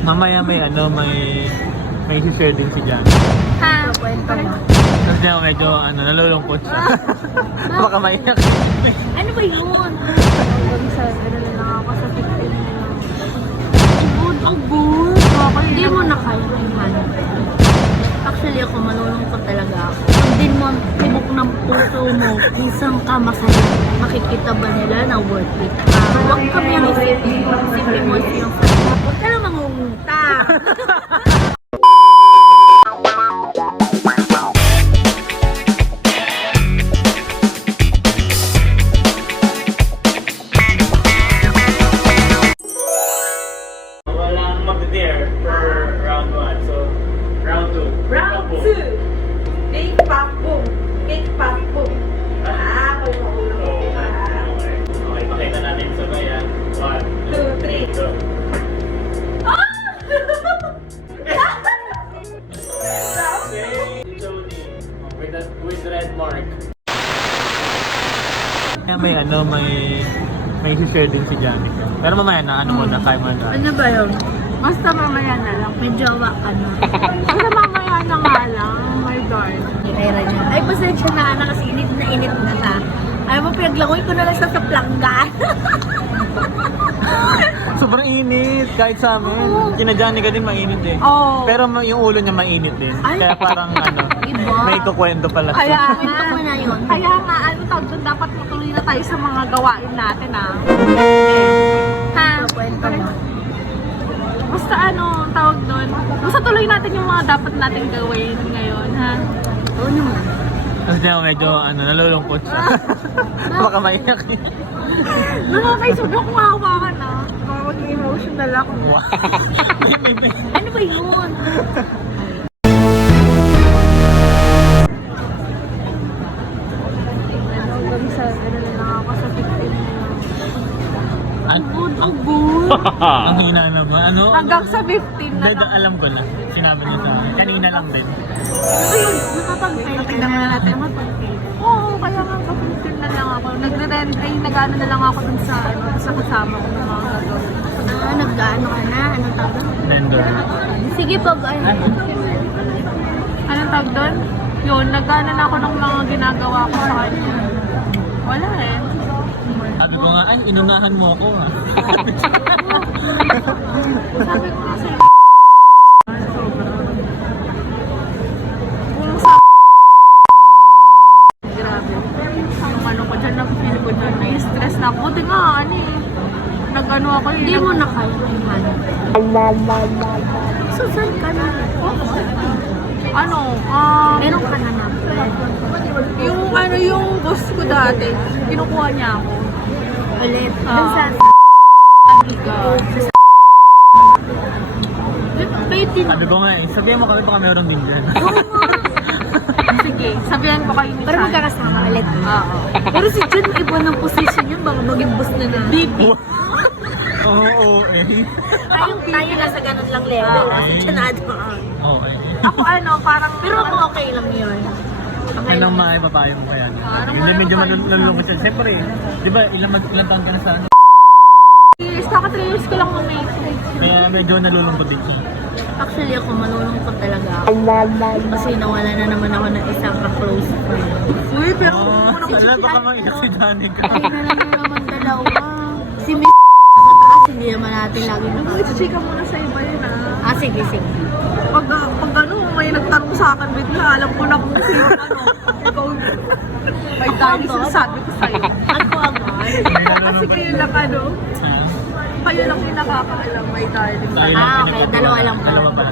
Mamaya may share din si Jan. Ha? Kwento mo. Kasi medyo nalulungkot siya. Baka maiyak. Ano ba yun? Sa ano na lang ako sa 15 na lang. Ang good. Hindi mo na kaya man. Actually ako malulungkot talaga ako. Kung din mo ang tibok ng puso mo, isang ka masaya, makikita ba nila na worth it? Huwag kami ang isipin. Isipin mo yung huwag ka lang mangungutang. Walang mag-dare for round 1. So, round 2. Round 2. Big pop boom. Big pop boom. Kung maulong ka. Okay, pakita natin sabay yan. 1, 2, 3. 2. With red mark. May share din si Janik. Pero mamaya na, muna, kaya mo na. Ano ba yun? Basta mamaya na lang. May jowa ka na. Basta mamaya na nga lang. Oh my God. Kaya niya. Ay, pasensya na na kasi init na na. Ayaw mo, pinaglangoy ko na lang sa plangga. Sobrang init, kahit sa amin. Kina Janik din mainit eh. Oo. Pero yung ulo niya mainit din. Ay. Kaya parang Iba. may kukwento pala siya. Kaya nga. Mo na yun. Kaya nga, ano tawag doon, dapat matuloy na tayo sa mga gawain natin, ha? Ha? Kwento mo. Basta ano, tawag doon, basta tuloy natin yung mga dapat natin gawin ngayon, ha? Oo naman. Kasi medyo nalulungkot siya. Baka maiyak. Nakakaisubok mahawakan, ha? Baka maging emotional ako. Ano ba yun? Sa ano na lang ako sa 15 na lang. Ang Ang good. Ang hina naman. Ano? Hanggang sa 15 na Dada, lang. alam ko na. Sinabi niya sa akin. Kanina lang din. Ayun, nakapag-fail. Tignan na natin. Oo, kaya nga sa 15 na lang ako. Nag-ano na lang ako dun sa, sa kasama ko ng mga gagawin. Nag-ano ka na? Anong tawag? Lender. Sige, pag ano. Anong tawag doon? Yun, nag-ano na ako ng mga ginagawa ko sa kanya. Wala eh. Sabi ko nga, ay, inunahan mo ako ha. Sabi ko nga sa'yo. Kung sa grabe. Yung ano ko dyan, nag-feel ko dyan. Nai-stress na ako. Buti nga, ano eh. Nag-ano ako eh. Hindi mo na kaya man. So, saan ka na? Ano, Meron ka na na. yung boss ko dati, kinukuha niya ako. Ulit. Ah. Dun sa Amiga. Kayo din. Sabi ko nga eh, sabihin mo kami baka meron din dyan. Sige, sabihan ko kayo ni Pero Chan. magkakasama ulit. Oo. Pero si Jun, iba ng position yun. Baka maging boss na na. Bibi. Oo, eh. Tayo nasa ganun lang level. Ah, Si okay. Jun ado. Okay. Ako ano, parang... Pero ako okay lang yun. Okay Anong lang. maipapayo mo kaya? Anong Hindi medyo maipapayo mo? malulungkot siya. Siyempre, di ba ilang taon ka na sa ano? Saka 3 years ko lang mamay. Kaya medyo nalulungkot din siya. Actually ako malulungkot talaga ako. Kasi nawala na naman ako ng isang ka-close friend. Uy, pero... Alam, baka maiyak si Danica. Ay na lang naman dalawa. Si Miss sa taas, hindi naman natin lagi Uy, nakakita. chika muna sa iba yun ah. Ah, sige, sige. Pag ano, may nagtanong sa akin bigla, alam ko na kung sino ano. Ikaw, may dahil sinasabi ko sa'yo. Ako agad. Kasi kayo lang ano, Ah, kayo lang yung nakakaalam, may dahil. tayo lang Ah, okay. pinag- Dalawa lang pala. Dalawa pala.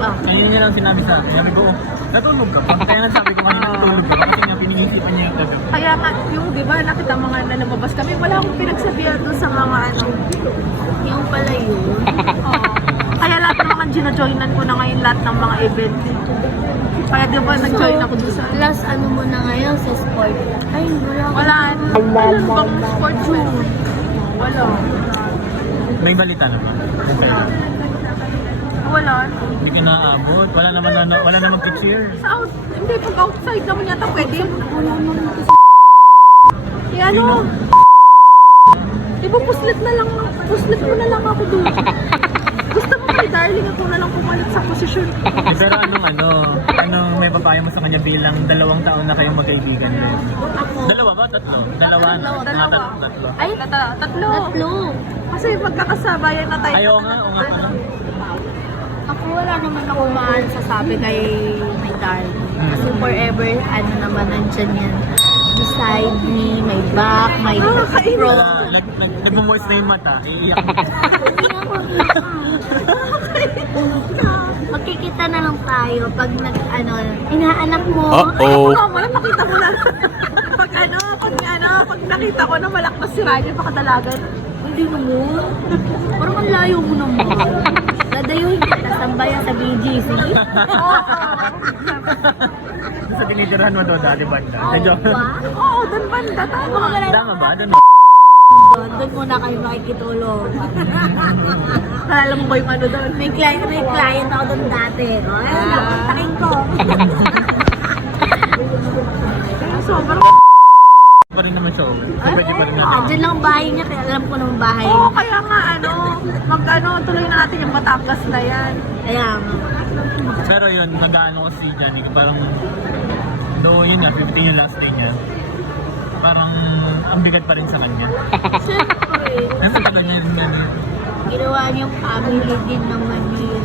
Ah. Ngayon niya lang sinabi sa akin. Sabi ko, oh, natulog ka pa. Kaya nga sabi ko kanina natulog ka pa. Kasi nga pinag-iisipan niya yung gabi. Kaya nga, yung di ba, nakita mga na lumabas kami, wala akong pinagsabihan doon sa mga ano. Yung pala yun. Oo. Kaya lahat ng mga gina-joinan ko na ngayon lahat ng mga event. Kaya di ba, nag-join ako doon sa... Last ano mo na ngayon sa sport? Ay, wala. Wala. Wala bang sports yun? Wala. May balita naman. Okay. Wala. Hindi ka naaabot. Wala na mag-cheer. Sa hindi, pag outside naman yata pwede. Eh ano? Di ba puslit mo na lang ako doon? Gusto mo may darling, ako na lang pumalit sa posisyon. Pero anong may papayo mo sa kanya bilang 2 taon na kayong magkaibigan rin? Ako. Dalawa ba? Tatlo? Dalawa? Dalawa. Tatlo. Ay, Tatlo. tatlo. Kasi magkakasabayan na tayo. Ayaw nga, o nga pala. Ako wala naman ako sasabi kay my darling. Kasi forever, naman, nandyan yan. Beside me, my back, my front. Nag-moist na yung mata, iiyak mo. Hindi ako magkikita na lang tayo pag inaanak mo. Oo, naman, nakita mo na. pag nakita ko na malaktas si Ryan, pakadalagan. Hindi naman. Parang ang layo mo naman. Dadayuhin kita sambayan sa BGC. Sa pinitirahan mo doon, dati banda. Oo, doon banda. Tama. Tama ba? Doon Doon muna kayo makikitulog. Alala mo ba yung doon? May client ako doon dati. Ayun, nakontakin ko. Sobrang pa rin naman siya. Pwede pa rin natin. Diyan lang ang bahay niya, kaya alam ko ng bahay Oo, niya. kaya nga tuloy na natin yung Batangas na yan. Kaya nga. Pero yun, nag-ano ko si Johnny, parang, yun nga, 15 yung last day niya. Parang, ang bigat pa rin sa kanya. Siyempre, Nasa tagal niya yung gano'n. ginawa niyang family din naman niya.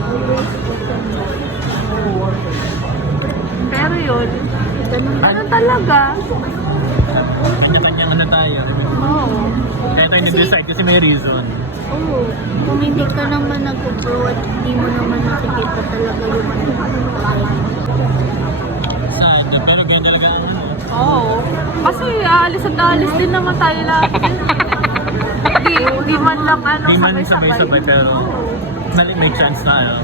Pero yun, Ganun talaga. Kanya-kanyang tayo. Oo. Kaya tayo nag-decide kasi may reason. Oo. Kung hindi ka naman nag-pro at hindi mo naman nakikita talaga yung Sa akin, pero ganyan talaga Oo. Kasi alis at alis din naman tayo lahat. Di man lang Di man sabay-sabay, pero make chance na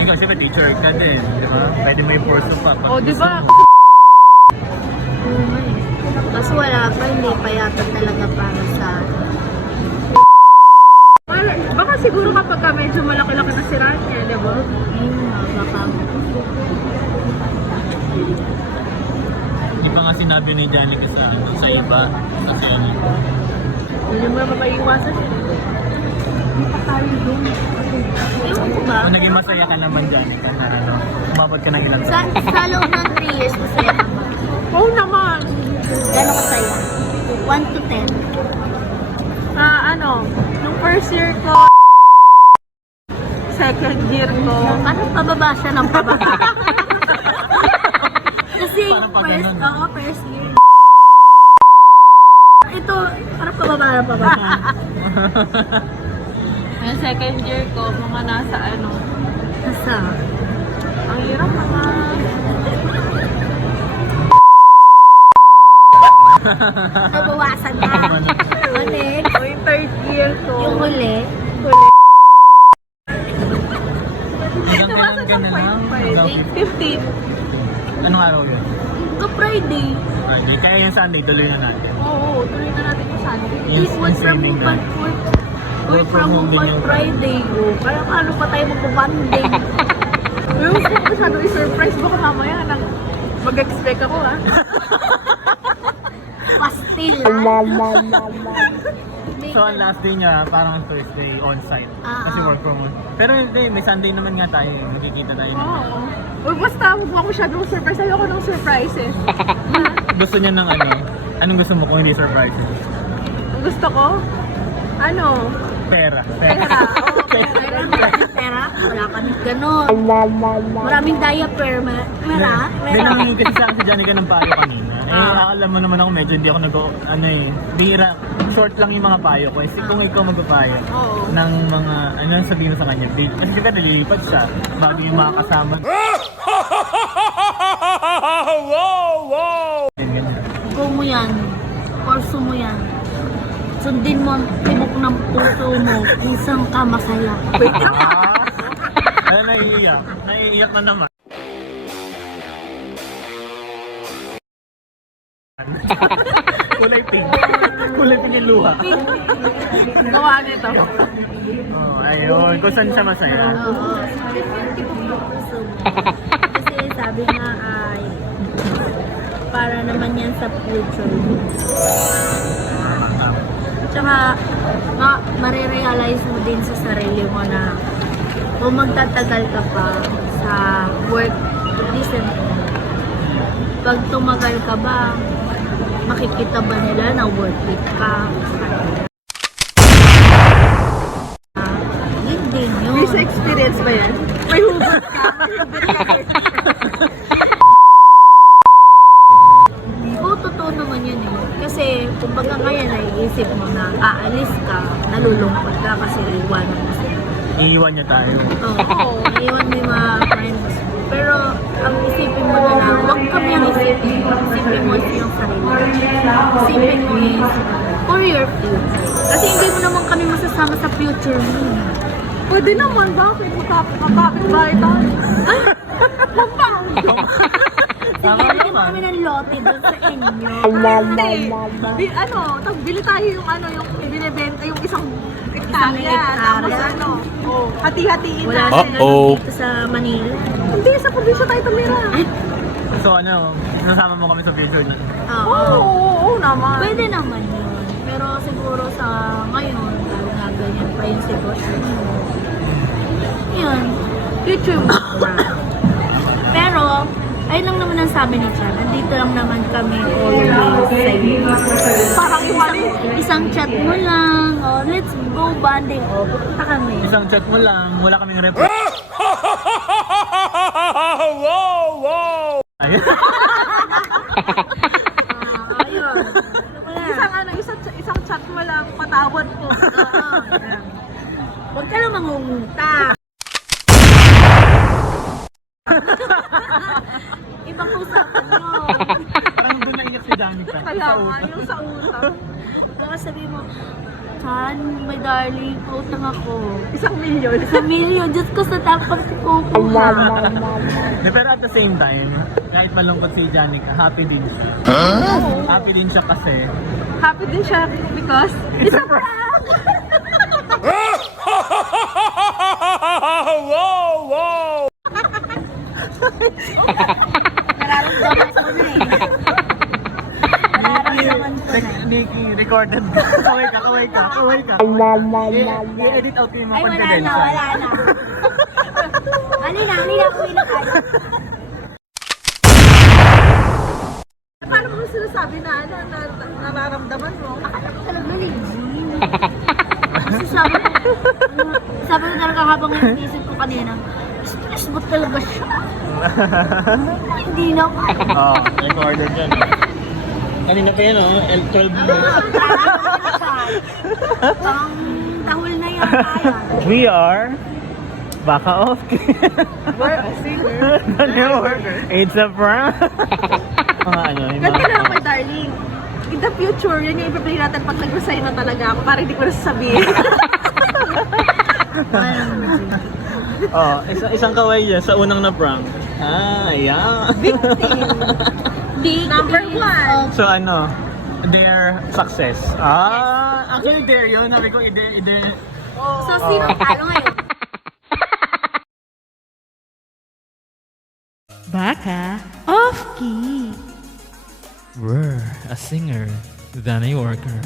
Ikaw, siyempre teacher ka din, di ba? Pwede mo yung pursue pa. di ba? Kaso wala pa, hindi pa yata talaga para sa... Baka siguro kapag medyo malaki-laki na si Rania, di ba? Baka... Hindi pa nga sinabi ni Janica sa iba. Kasi Hindi mo naman maiiwasan yun. Hindi pa tayo doon. Ewan ko ba? kung naging masaya ka naman, Janica, na umabot ka ng ilang Sa loob ng 3 years, masaya ka ba? Oo naman. Gano'n ka saya? 1 to 10. Nung first year ko, second year ko, Parang pababa siya ng pababa. Kasi Parang pa ganun. first year. Ito, parang pababa ng pababa. yung second year ko, mga nasa Nasa? ang hirap mga... Nabawasan na. Next, Yung third year ko, yung huli. Hanggang kailan ka na lang? Hanggang 15. Anong araw yun? Ito Friday. Friday. Kaya yung Sunday, tuloy na natin. Oo, tuloy na natin yung Sunday. This was from streaming na. Work from home din on yun. Friday. Kaya paano pa tayo magpapanding? Yung gusto ko masyado i-surprise, baka mamaya mag-expect ako Pastil. So, ang last day niya, parang Thursday, on-site. Kasi work from home. Pero hindi, may Sunday naman nga tayo. Magkikita tayo. Oo. Uy, basta huwag mo ako masyadong surprise. Ayoko ng surprises. Gusto niya ng anong gusto mo kung hindi surprises? Ang gusto ko, Pera. pera. Oo, Pera? Wala kami ganun. Maraming diaper. Mera? Hindi nangingi kasi sa akin si Janica ng payo kanina. Alam mo naman ako medyo hindi ako bihira. Short lang yung mga payo ko. Kasi kung ikaw magpapayo Oo. ng mga, sabihin mo sa kanya, babe. Kasi diba nalilipad siya bago yung mga kasama. Wow! Go mo yan. Korso mo yan. Sundin mo ang tibok ng puso mo. Isang ka masaya. Wait lang ha. Ay, naiiyak. Naiiyak na naman. Kulay pink. Kulay pink yung luha. Gawa nito. Oh, ayun. Kung saan siya masaya. Oo. Sundin mo yung tibok ng puso mo. Kasi sabi nga ay para naman yan sa future mo. Tsaka, ma-realize mo din sa sarili mo na kung magtatagal ka pa sa work, listen, pag tumagal ka ba, makikita ba nila na worth it ka? Yun din yun. May sa experience ba yan? May hubert ka. Oo, totoo naman yun eh. Kasi, kumbaga ngayon naiisip mo na aalis ka, nalulungkot ka kasi iwanan mo sila. Iiwan niya tayo. Oo, iwan mo yung mga friends. Pero, ang isipin mo na lang, huwag kami ang isipin. Isipin mo yung sarili. Isipin mo is for your future. Kasi hindi mo naman kami masasama sa future mo. Pwede naman, bakit? Makapit bahay tayo. Tama Sige, naman. kami ng lote doon sa inyo. Hindi. Bili tayo yung yung binibenta, yung isang hektarya. hektarya. Tapos hati-hatiin Wala natin. sila dito sa Manila. Hindi, sa probinsya tayo tumira. So sasama mo kami sa future na. Oo naman. Pwede naman yun. Pero siguro sa ngayon, lalo na ganyan pa yung sitwasyon mo. Yun, future mo. Pero, ayun lang naman ang sabi ni Chan. Nandito lang naman kami always sa'yo. Parang Isang chat mo lang, let's go bonding, pupunta kami. Isang chat mo lang, wala kaming rep. Ayun. Ayun. isang chat mo lang, patawad ko. Huwag ka lang mangunguta. Ibang usapan mo. Parang doon naiyak si Danica. Kaya nga, yung sa utang. Baka sabihin mo, Chan, my darling, pautang ako. 1,000,000. Sa milyon, Diyos ko sa tapang kukuha. Pero at the same time, kahit malungkot si Danica, happy din siya. Happy din siya kasi Happy din siya because it's a prank! Nararamdaman ko na eh. Nararamdaman ko na. Nikki, recorded. Kaway ka. I-edit out ko yung mga Ay, wala confidential. na. Halina, uwi na tayo. paano mo sinasabi na nararamdaman mo? Akala ko talaga legit. Kasi sabi ko talaga habang naisip ko kanina, stress ba talaga siya? Hindi naman. Recorded yan. Kanina pa yan, L12 Pang tahol na yan tayo. We are Baka off. We're a singer. It's a prank. Mga yung Ganti na ako, darling. In the future, yun yung ipa-play natin pag nag-resign na talaga ako para hindi ko na sasabihin. isang kaway dyan sa unang na prank. Yeah. Big Number one. So their success. Actually there yun. Sabi ko, ide. So, sino talo ngayon? Baka off key. We're a singer than a worker.